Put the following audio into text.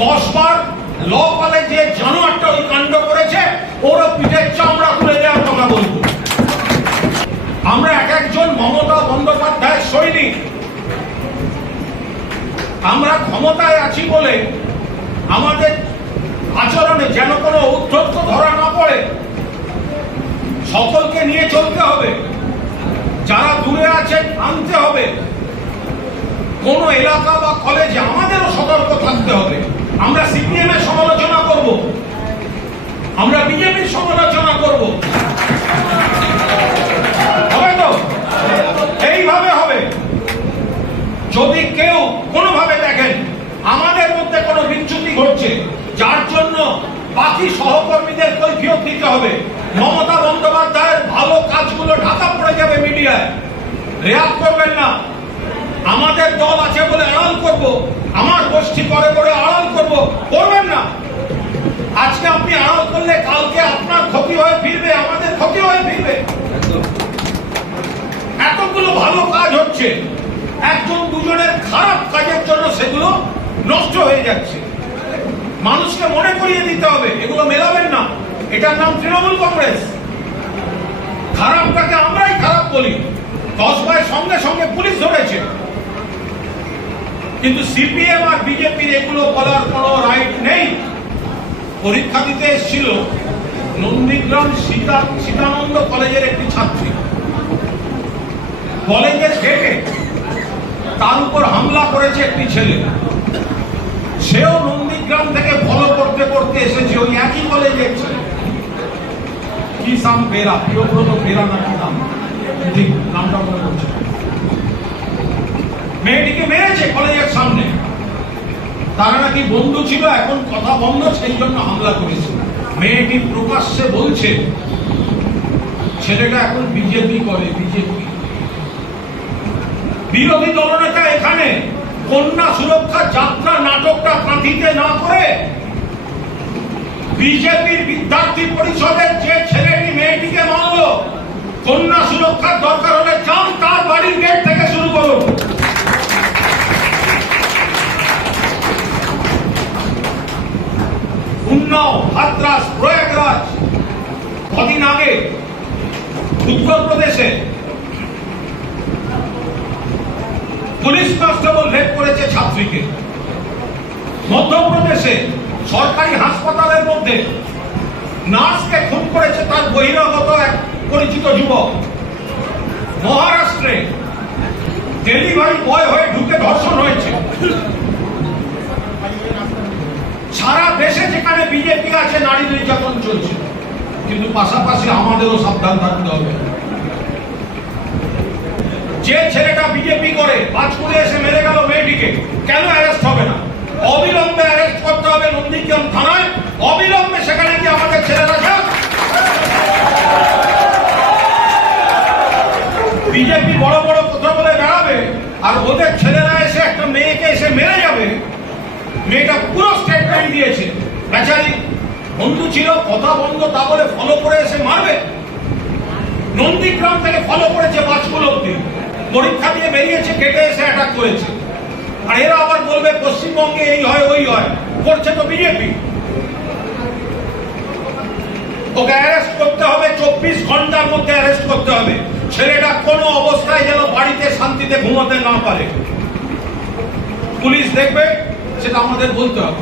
10 বার ল কলেজে জানোয়ারটা ওই কাণ্ড করেছে, ওর পিঠের চামড়া তুলে দেওয়ার কথা বলবো। আমরা এক একজন মমতা বন্দ্যোপাধ্যায়ের সৈনিক। আমরা ক্ষমতায় আছি বলে আমাদের আচরণে যেন কোনো ঔদ্ধত্য ধরা না পড়ে, সকলকে নিয়ে চলতে হবে। যারা দূরে আছেন আনতে হবে। কোন এলাকা বা কলেজে আমাদেরও সতর্ক থাকতে হবে। আমরা সিপিএম এর সমালোচনা করব, আমরা বিজেপির সমালোচনা করব, হবে তো? এইভাবে হবে। যদি কেউ কোনোভাবে দেখেন আমাদের মধ্যে কোনো বিচ্যুতি ঘটছে, যার জন্য বাকি সহকর্মীদের কৈফিয়ত দিতে হবে। মমতা বন্দ্যোপাধ্যায়ের ভালো কাজগুলো ঢাকা পড়ে যাবে মিডিয়ায়, রেয়াত করবেন না। আমাদের দল আছে বলে আড়াল করব, আমার গোষ্ঠী করে বলে আড়াল করব, করবেন না। আজকে আপনি আড়াল করলে কালকে আপনার ক্ষতি হয়ে ফিরবে, আমাদের ক্ষতি হয়ে ফিরবে। এতগুলো ভালো কাজ হচ্ছে, একজন দুজনের খারাপ কাজের জন্য সেগুলো নষ্ট হয়ে যাচ্ছে। মানুষকে মনে করিয়ে দিতে হবে, এগুলো মেলাবেন না। এটার নাম তৃণমূল কংগ্রেস। খারাপটাকে আমরাই খারাপ বলি। 10 বার সঙ্গে সঙ্গে পুলিশ ধরেছে, কিন্তু সিপিএম আর বিজেপির এগুলো বলার কোনো রাইট নেই। পরীক্ষা দিতে এসেছিল নন্দীগ্রাম সীতানন্দ কলেজের একটি ছাত্রী, কলেজের গেটে তার উপর হামলা করেছে একটি ছেলে। সেও নন্দীগ্রাম থেকে ফলো করতে করতে এসেছে, ওই একই কলেজের ছেলে। কি সাম বেরা, প্রিয়ব্রত বেরা নাকি নাম, ঠিক নামটা মনে করছে। মেয়েটিকে মেরেছে কলেজের সামনে। তারা নাকি বন্ধু ছিল, এখন কথা বন্ধ, সেই জন্য হামলা করেছে। মেয়েটি প্রকাশ্যে বলছে ছেলেটা এখন বিজেপি করে, বিজেপি। বিরোধী দলনেতা এখানে কন্যা সুরক্ষা যাত্রা নাটকটা কাঁথিতে না করে বিজেপির বিদ্যার্থী পরিষদের যে ছেলেটি মেয়েটিকে মারল, কন্যা সুরক্ষার দরকার হলে যান তার বাড়ির গেট থেকে শুরু করুন। উন্নাও, হাতরাস, প্রয়াগরাজ, কদিন আগে উত্তরপ্রদেশে পুলিশ কনস্টেবল রেপ করেছে ছাত্রীকে। মধ্যপ্রদেশে সরকারি হাসপাতালের মধ্যে নার্সকে খুন করেছে তার বহিরাগত এক পরিচিত যুবক। মহারাষ্ট্রে ডেলিভারি বয় হয়ে ঢুকে ধর্ষণ হয়েছে। সারা দেশে যেখানে বিজেপি আছে নারী নির্যাতন চলছে, কিন্তু পাশাপাশি আমাদেরও সাবধান থাকতে হবে। যে ছেলেটা বিজেপি করে পাঁচকুড়ে এসে মেরে গেল মেয়েটিকে, কেন অ্যারেস্ট হবে না? অবিলম্বে অ্যারেস্ট করতে হবে নন্দীগ্রাম থানায়, অবিলম্বে সেখানে কি আমাদের ছেলেরা যাক। বিজেপি বড় বড় কথা বলে বেড়াবে, আর ওদের ছেলেরা এসে একটা মেয়েকে এসে মেরে যাবে। মেয়েটা পুরো স্টেটমেন্ট দিয়েছে, বেচারি বন্ধু ছিল, কথা বন্ধ, তা বলে ফলো করে এসে মারবে। নন্দীগ্রাম থেকে ফলো করেছে পাঁচকুল অব্দি, পরীক্ষা দিয়ে বেরিয়েছে, কেটে এসে অ্যাটাক করেছে। আর এরা আবার বলবে পশ্চিমবঙ্গে এই হয় ওই হয়, করছে তো বিজেপি। ওকে অ্যারেস্ট করতে হবে, 24 ঘন্টার মধ্যে অ্যারেস্ট করতে হবে। ছেলেটা কোনো অবস্থায় যেন বাড়িতে শান্তিতে ঘুমাতে না পারে। পুলিশ দেখবে, সেটা আমাদের বলতে হবে।